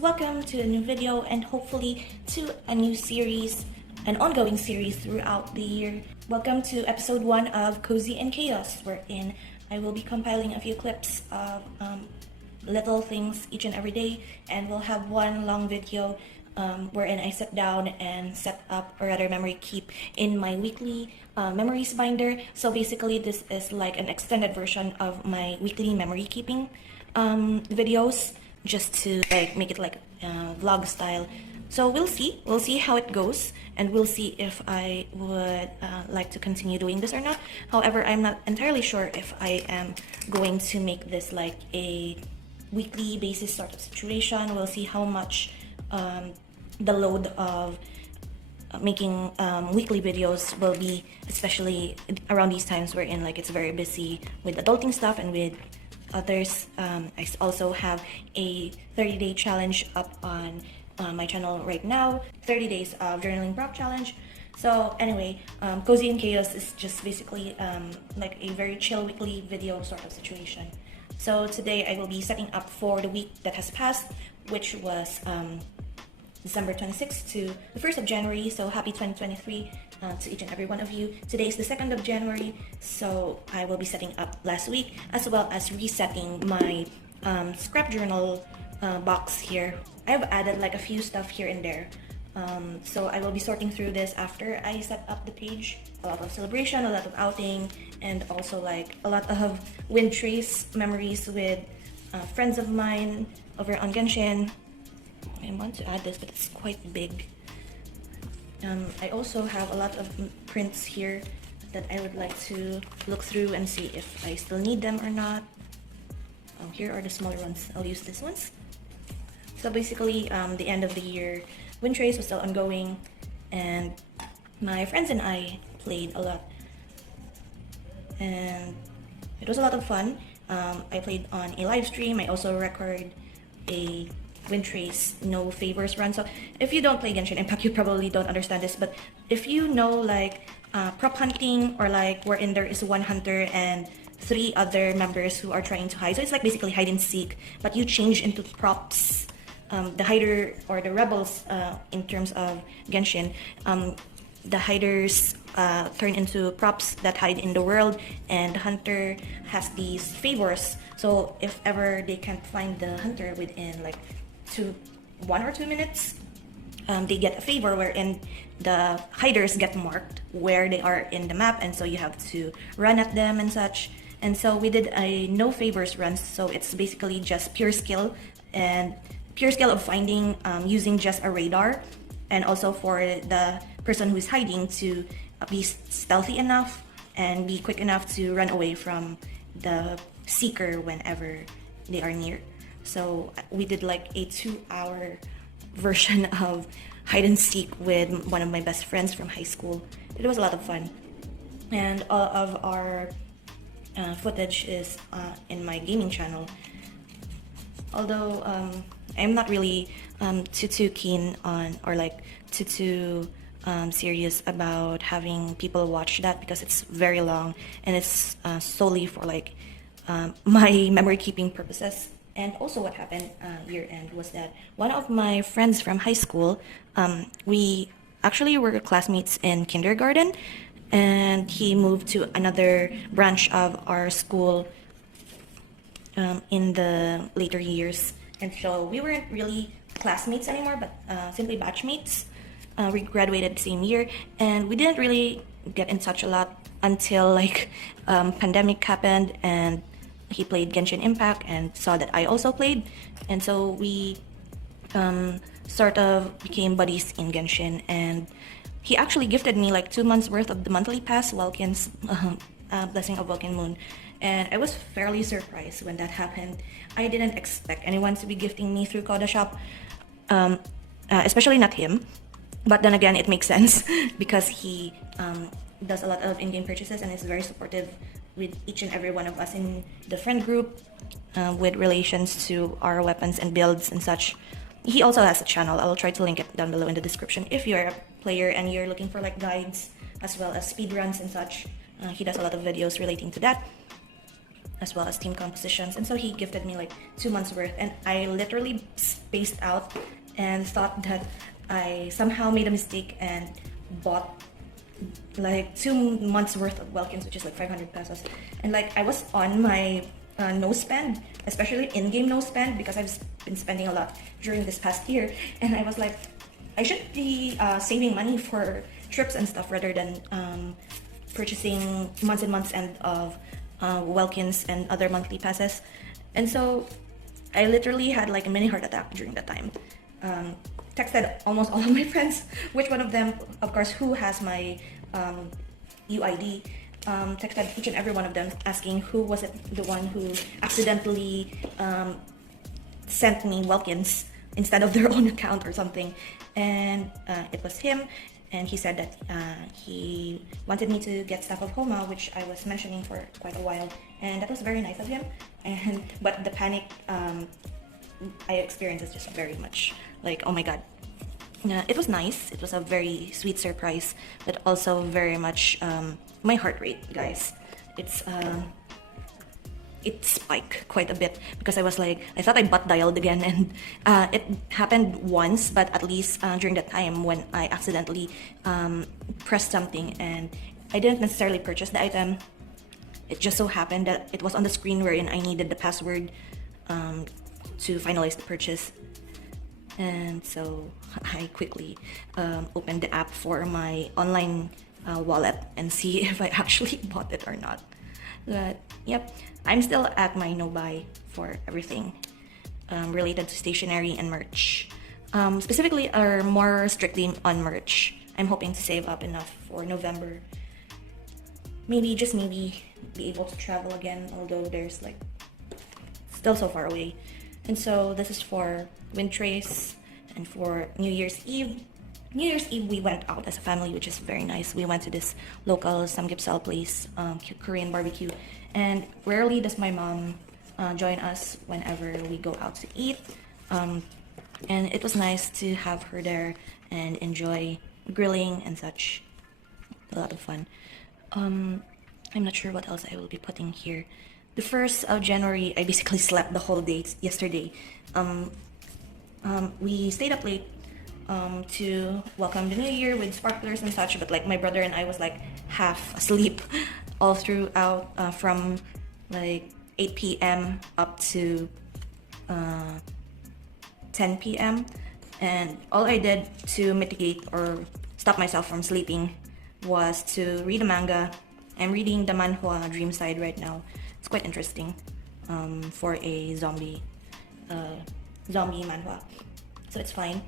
welcome to a new video and hopefully to a new series, an ongoing series throughout the year. Welcome to episode 1 of Cozy and Chaos, wherein I will be compiling a few clips of little things each and every day, and we'll have one long video wherein I sit down and set up, or rather memory keep, in my weekly memories binder. So basically this is like an extended version of my weekly memory keeping videos, just to like make it like vlog style. So we'll see how it goes, and we'll see if I would like to continue doing this or not. However, I'm not entirely sure if I am going to make this like a weekly basis sort of situation. We'll see how much the load of making weekly videos will be, especially around these times wherein like it's very busy with adulting stuff and with others. I also have a 30-day challenge up on my channel right now, 30 days of journaling prop challenge. So anyway, Cozy and Chaos is just basically like a very chill weekly video sort of situation. So today I will be setting up for the week that has passed, which was December 26th to the 1st of January. So happy 2023 to each and every one of you. Today is the 2nd of January, so I will be setting up last week, as well as resetting my scrap journal box here. I've added like a few stuff here and there. So I will be sorting through this after I set up the page. A lot of celebration, a lot of outing, and also like a lot of wind trace memories with friends of mine over on Genshin. I want to add this, but it's quite big. I also have a lot of prints here that I would like to look through and see if I still need them or not. Here are the smaller ones. I'll use these ones. So basically, the end of the year wind trace was still ongoing, and my friends and I played a lot, and it was a lot of fun. I played on a live stream. I also recorded a wind trace no favors run. So if you don't play Genshin Impact, you probably don't understand this, but if you know like prop hunting, or like wherein there is one hunter and 3 other members who are trying to hide, so it's like basically hide and seek, but you change into props. The hider, or the rebels in terms of Genshin, the hiders turn into props that hide in the world, and the hunter has these favors. So if ever they can't find the hunter within like 1 or 2 minutes, they get a favor wherein the hiders get marked where they are in the map, and so you have to run at them and such. And so we did a no favors run, so it's basically just pure skill, and pure skill of finding using just a radar, and also for the person who's hiding to be stealthy enough and be quick enough to run away from the seeker whenever they are near. So we did like a 2-hour version of hide and seek with one of my best friends from high school. It was a lot of fun, and all of our footage is in my gaming channel. Although I'm not really too keen on, or like too serious about having people watch that, because it's very long and it's solely for like my memory keeping purposes. And also what happened year end was that one of my friends from high school, we actually were classmates in kindergarten, and he moved to another branch of our school in the later years. And so we weren't really classmates anymore, but simply batchmates. We graduated the same year, and we didn't really get in touch a lot until like pandemic happened, and he played Genshin Impact and saw that I also played, and so we sort of became buddies in Genshin. And he actually gifted me like 2 months worth of the monthly pass, Vulcan's Blessing of Vulcan Moon, and I was fairly surprised when that happened. I didn't expect anyone to be gifting me through Koda Shop, especially not him. But then again, it makes sense because he does a lot of in-game purchases and is very supportive with each and every one of us in the friend group with relations to our weapons and builds and such. He also has a channel. I'll try to link it down below in the description if you're a player and you're looking for like guides as well as speedruns and such. He does a lot of videos relating to that. as well as team compositions. And so he gifted me like 2 months worth, and I literally spaced out and thought that I somehow made a mistake and bought like 2 months worth of Welkins, which is like 500 pesos. And like I was on my no spend, especially in-game no spend, because I've been spending a lot during this past year, and I was like, I should be saving money for trips and stuff rather than purchasing months and months end of Welkins and other monthly passes. And so I literally had like a mini heart attack during that time. Texted almost all of my friends, which one of them, of course, who has my UID, texted each and every one of them asking who was it, the one who accidentally sent me Welkins instead of their own account or something. And it was him, and he said that he wanted me to get stuff of Homa, which I was mentioning for quite a while, and that was very nice of him. And but the panic I experienced is just very much like, oh my god. It was nice. It was a very sweet surprise, but also very much my heart rate, guys. It spiked quite a bit because I was like, I thought I butt dialed again, and it happened once, but at least during that time when I accidentally pressed something and I didn't necessarily purchase the item. It just so happened that it was on the screen wherein I needed the password to finalize the purchase. And so I quickly opened the app for my online wallet and see if I actually bought it or not. But yep, I'm still at my no buy for everything related to stationery and merch. Specifically, or more strictly on merch. I'm hoping to save up enough for November. Maybe, just maybe, be able to travel again, although there's like still so far away. And so this is for Windtrace, and for New Year's Eve. New Year's Eve we went out as a family, which is very nice. We went to this local samgyeopsal place, Korean barbecue, and rarely does my mom join us whenever we go out to eat. And it was nice to have her there and enjoy grilling and such. A lot of fun. I'm not sure what else I will be putting here. The 1st of January, I basically slept the whole day yesterday. We stayed up late to welcome the new year with sparklers and such, but like my brother and I was like half asleep all throughout from like 8 p.m. up to 10 p.m. And all I did to mitigate or stop myself from sleeping was to read a manga. I'm reading the manhwa Dream Side right now. It's quite interesting for a zombie manhwa, so it's fine.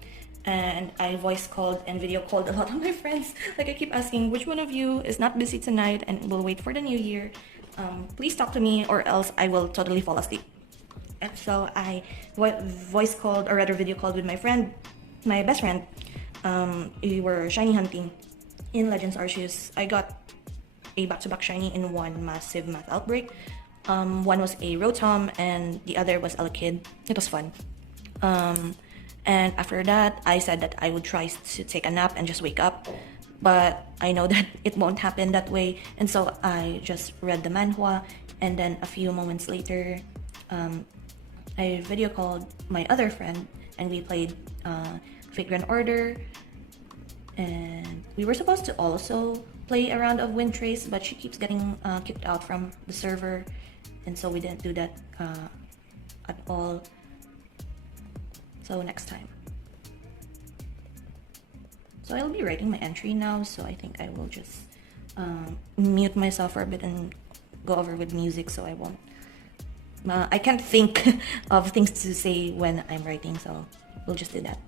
And I voice called and video called a lot of my friends. Like I keep asking, which one of you is not busy tonight and will wait for the new year? Please talk to me, or else I will totally fall asleep. And so I voice called, or rather video called, with my friend, my best friend. We were shiny hunting in Legends Arceus. I got a back-to-back shiny in one massive math outbreak. One was a Rotom and the other was a Kid. It was fun. And after that, I said that I would try to take a nap and just wake up. But I know that it won't happen that way. And so I just read the manhwa. And then a few moments later, I video called my other friend and we played Fate Grand Order. And we were supposed to also play a round of Windtrace, but she keeps getting kicked out from the server. And so we didn't do that at all. So next time. So I'll be writing my entry now, so I think I will just mute myself for a bit and go over with music so I won't. I can't think of things to say when I'm writing, so we'll just do that.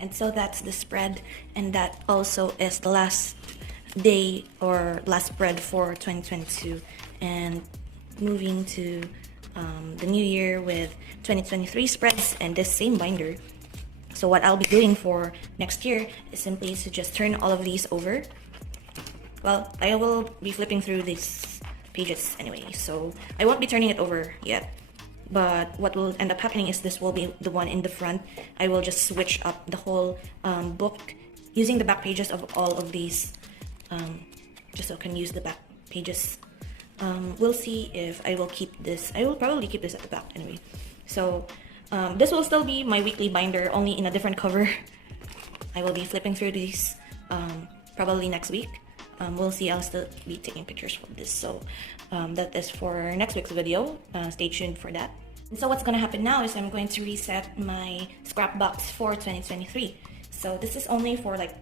And so that's the spread, and that also is the last day or last spread for 2022, and moving to the new year with 2023 spreads and this same binder. So what I'll be doing for next year is simply to just turn all of these over. Well, I will be flipping through these pages anyway, so I won't be turning it over yet. But what will end up happening is this will be the one in the front. I will just switch up the whole book using the back pages of all of these, just so I can use the back pages. We'll see if I will keep this. I will probably keep this at the back anyway. So this will still be my weekly binder, only in a different cover. I will be flipping through these probably next week. We'll see. I'll still be taking pictures for this. So that is for next week's video. Stay tuned for that. And so what's going to happen now is I'm going to reset my scrap box for 2023. So this is only for like,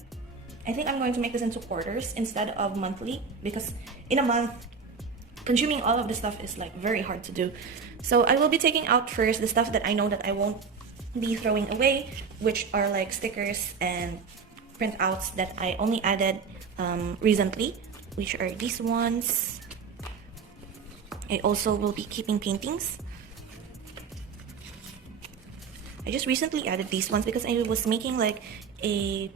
I think I'm going to make this into quarters instead of monthly, because in a month, consuming all of the stuff is like very hard to do. So I will be taking out first the stuff that I know that I won't be throwing away, which are like stickers and printouts that I only added recently, which are these ones. I also will be keeping paintings. I just recently added these ones because I was making like a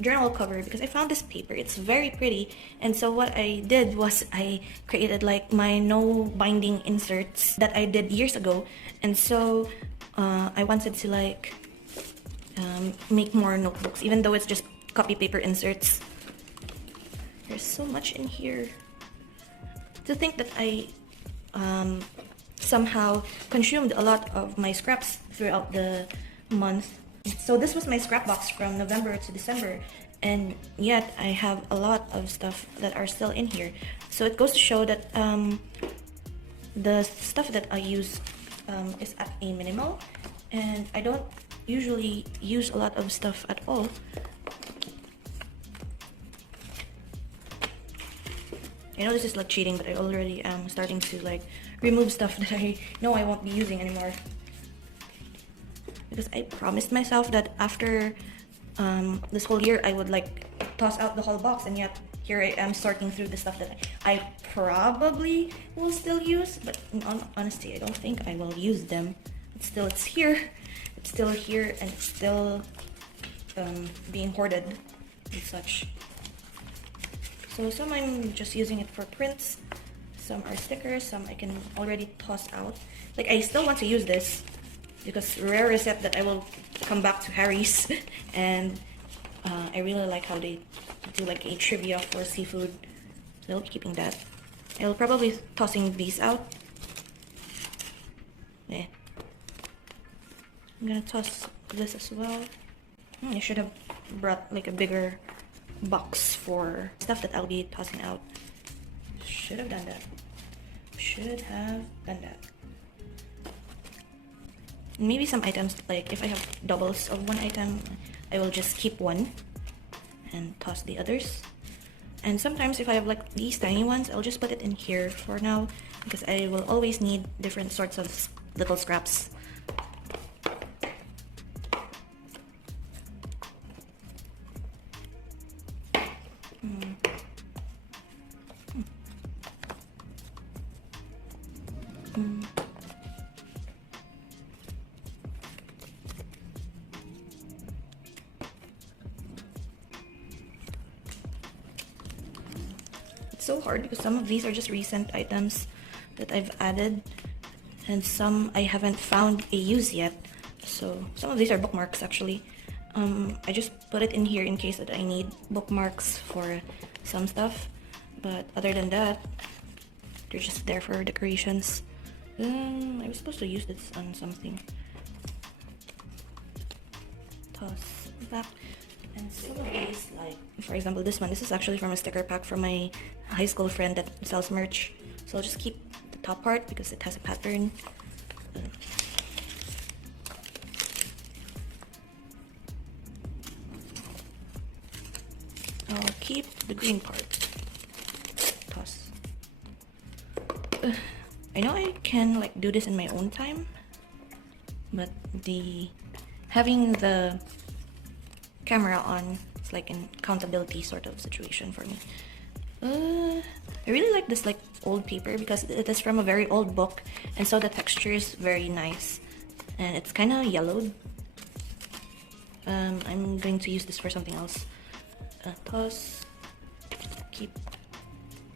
journal cover because I found this paper. It's very pretty, and so what I did was I created like my no binding inserts that I did years ago, and so I wanted to like make more notebooks, even though it's just copy paper inserts. There's so much in here. To think that I somehow consumed a lot of my scraps throughout the month. So this was my scrap box from November to December, and yet I have a lot of stuff that are still in here. So it goes to show that the stuff that I use is at a minimal, and I don't usually use a lot of stuff at all. I know this is like cheating, but I already am starting to like remove stuff that I know I won't be using anymore. Because I promised myself that after this whole year I would like toss out the whole box, and yet here I am sorting through the stuff that I probably will still use, but in honesty I don't think I will use them. It's here, it's still here, and it's still being hoarded and such. So some I'm just using it for prints, some are stickers, some I can already toss out. Like I still want to use this, because rare recipe that I will come back to Harry's, and I really like how they do like a trivia for seafood, so I'll be keeping that. I'll probably tossing these out. Yeah. I'm gonna toss this as well. I should have brought like a bigger box for stuff that I'll be tossing out. Should have done that. Should have done that. Maybe some items, like if I have doubles of one item, I will just keep one and toss the others. And sometimes if I have like these tiny ones, I'll just put it in here for now, because I will always need different sorts of little scraps. It's so hard because some of these are just recent items that I've added, and some I haven't found a use yet. So some of these are bookmarks actually. I just put it in here in case that I need bookmarks for some stuff, but other than that, they're just there for decorations. I was supposed to use this on something. Toss back. And some of these, like for example this one, this is actually from a sticker pack from my high school friend that sells merch. So I'll just keep the top part because it has a pattern. I'll keep the green part. Toss. I know I can like do this in my own time, but having the camera on. It's like an accountability sort of situation for me. I really like this like old paper because it is from a very old book, and so the texture is very nice, and it's kind of yellowed. I'm going to use this for something else. Toss, keep,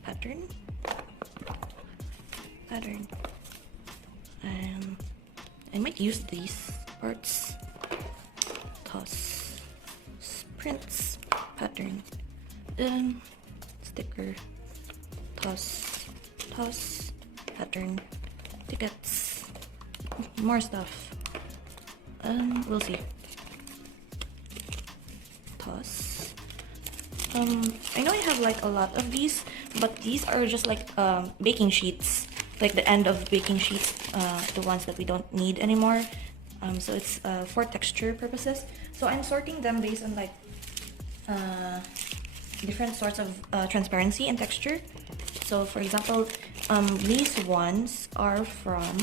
pattern. I might use these parts. Toss, prints, pattern, sticker, toss, pattern, tickets, more stuff. We'll see. Toss. I know I have like a lot of these, but these are just like baking sheets, like the end of baking sheets, the ones that we don't need anymore. So it's for texture purposes. So I'm sorting them based on like different sorts of transparency and texture. So for example, these ones are from,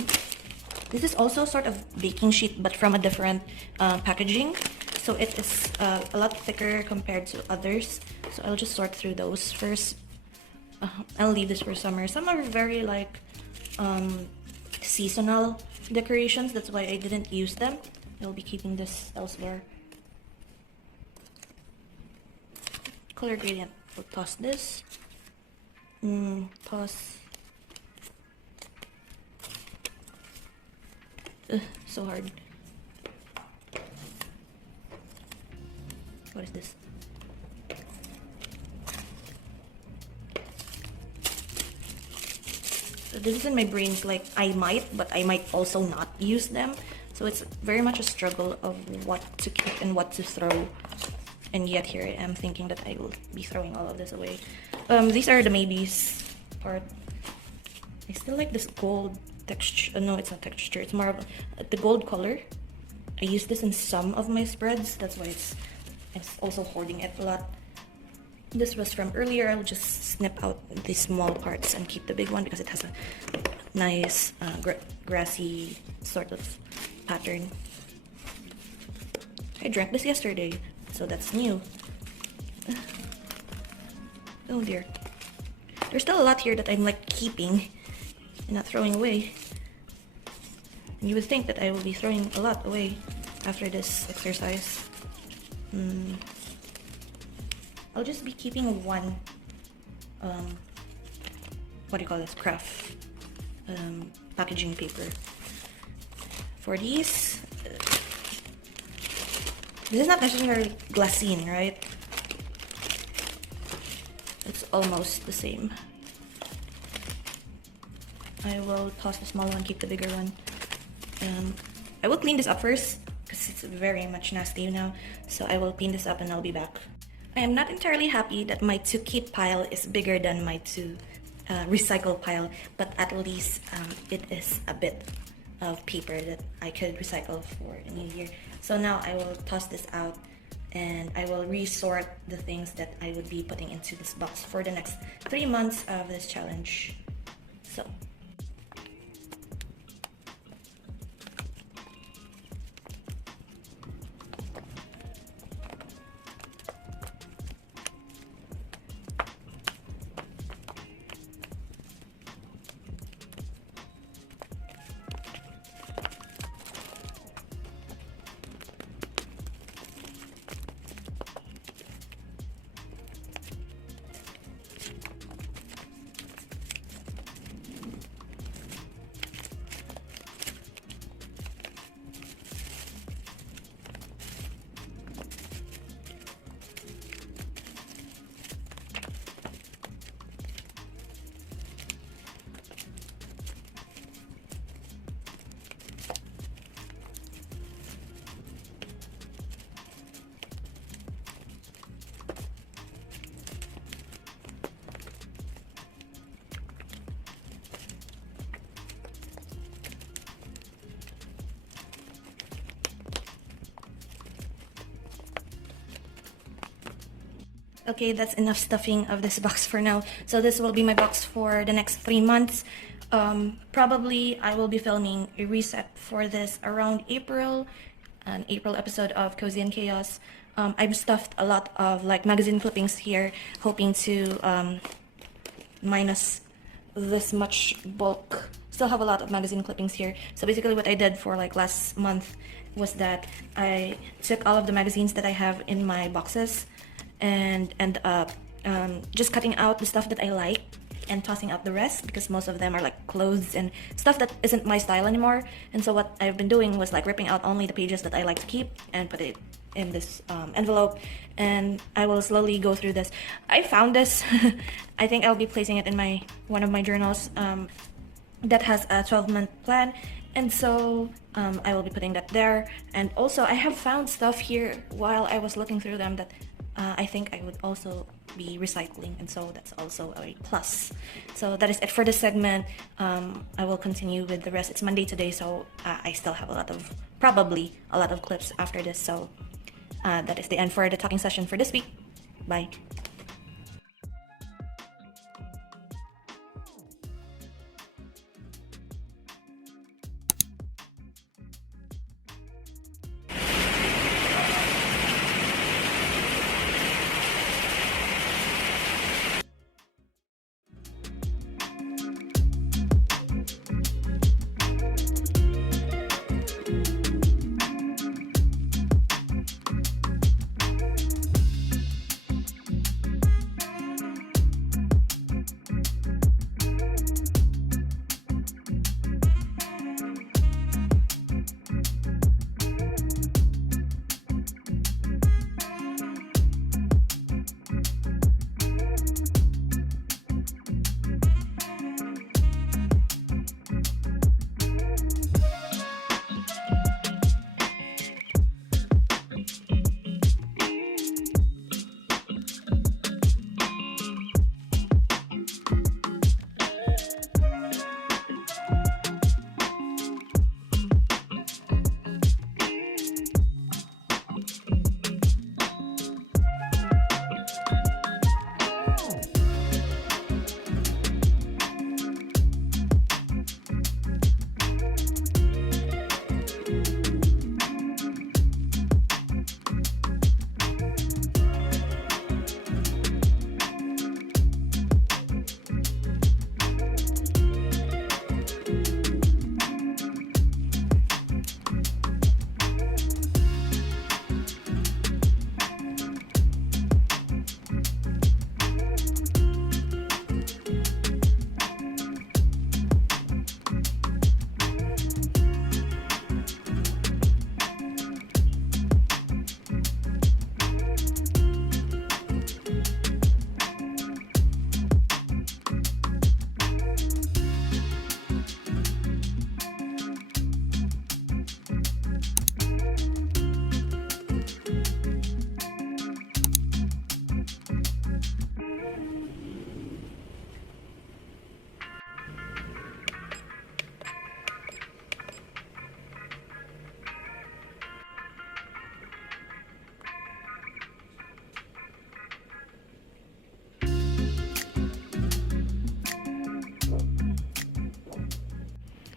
this is also sort of baking sheet but from a different packaging. So it is a lot thicker compared to others. So I'll just sort through those first. I'll leave this for summer. Some are very like seasonal decorations. That's why I didn't use them. I'll be keeping this elsewhere. Color gradient. We'll toss this. Toss. So hard. What is this? So this is in my brain, like I might, but I might also not use them. So it's very much a struggle of what to keep and what to throw. And yet here I am thinking that I will be throwing all of this away. These are the maybes part. I still like this gold texture. No, it's not texture. It's more of the gold color. I use this in some of my spreads. That's why I'm also hoarding it a lot. This was from earlier. I'll just snip out the small parts and keep the big one because it has a nice grassy sort of pattern. I drank this yesterday, so that's new. Oh dear. There's still a lot here that I'm like keeping and not throwing away. And you would think that I will be throwing a lot away after this exercise. I'll just be keeping one, what do you call this, craft packaging paper. For these, this is not necessarily glassine, right? It's almost the same. I will toss the small one, keep the bigger one. I will clean this up first because it's very much nasty now. So I will clean this up and I'll be back. I am not entirely happy that my to keep pile is bigger than my to recycle pile, but at least it is a bit of paper that I could recycle for a new year. So now I will toss this out and I will resort the things that I would be putting into this box for the next 3 months of this challenge. So. Okay, that's enough stuffing of this box for now. So this will be my box for the next 3 months. Probably I will be filming a reset for this around April. an April episode of Cozy and Chaos. I've stuffed a lot of like magazine clippings here, hoping to minus this much bulk. Still have a lot of magazine clippings here. So basically what I did for like last month was that I took all of the magazines that I have in my boxes and end up just cutting out the stuff that I like and tossing out the rest, because most of them are like clothes and stuff that isn't my style anymore. And so what I've been doing was like ripping out only the pages that I like to keep and put it in this envelope, and I will slowly go through this. I found this. I think I'll be placing it in one of my journals that has a 12-month plan, and so I will be putting that there. And also I have found stuff here while I was looking through them that I think I would also be recycling, and so that's also a plus. So that is it for this segment. I will continue with the rest. It's Monday today, so I still have probably a lot of clips after this. So that is the end for the talking session for this week. Bye.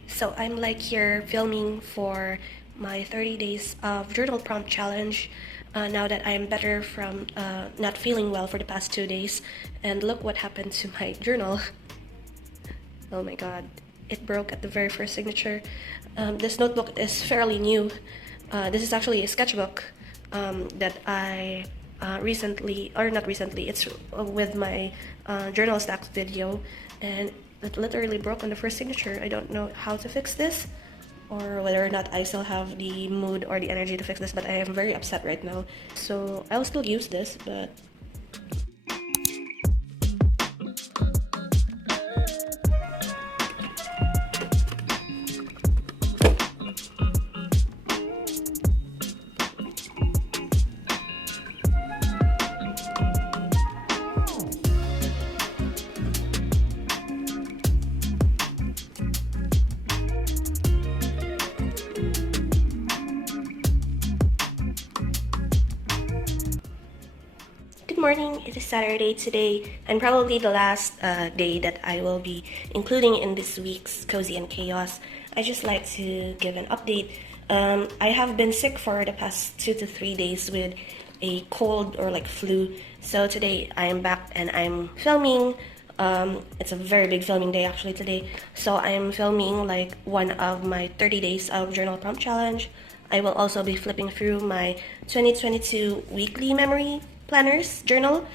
So I'm like here filming for my 30 days of journal prompt challenge now that I'm better from not feeling well for the past 2 days. And look what happened to my journal. Oh my god, it broke at the very first signature. This notebook is fairly new. This is actually a sketchbook that I recently, or not recently, it's with my journal stacks video, and it literally broke on the first signature. I don't know how to fix this, or whether or not I still have the mood or the energy to fix this, but I am very upset right now. So I'll still use this, but good morning, it is Saturday today, and probably the last day that I will be including in this week's Cozy and Chaos. I just like to give an update I have been sick for the past 2 to 3 days with a cold or like flu. So today I am back and I'm filming. It's a very big filming day actually today. So I'm filming like one of my 30 days of journal prompt challenge. I will also be flipping through my 2022 weekly memory planners journal,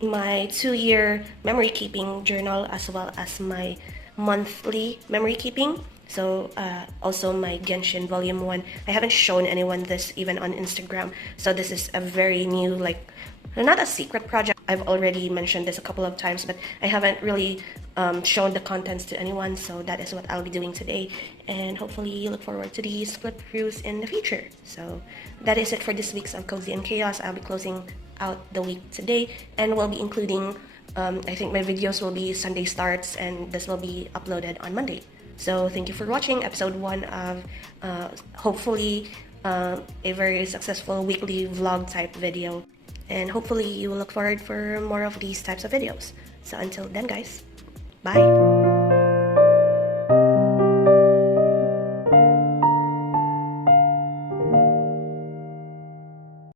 my 2-year memory keeping journal, as well as my monthly memory keeping. So also my Genshin Volume 1. I haven't shown anyone this even on Instagram. So this is a very new, like, not a secret project. I've already mentioned this a couple of times, but I haven't really shown the contents to anyone. So that is what I'll be doing today. And hopefully you look forward to these flip throughs in the future. So that is it for this week's of Cozy and Chaos. I'll be closing out the week today, and we'll be including, I think my videos will be Sunday starts, and this will be uploaded on Monday. So thank you for watching episode 1 of hopefully a very successful weekly vlog type video. And hopefully you will look forward for more of these types of videos. So until then guys, bye!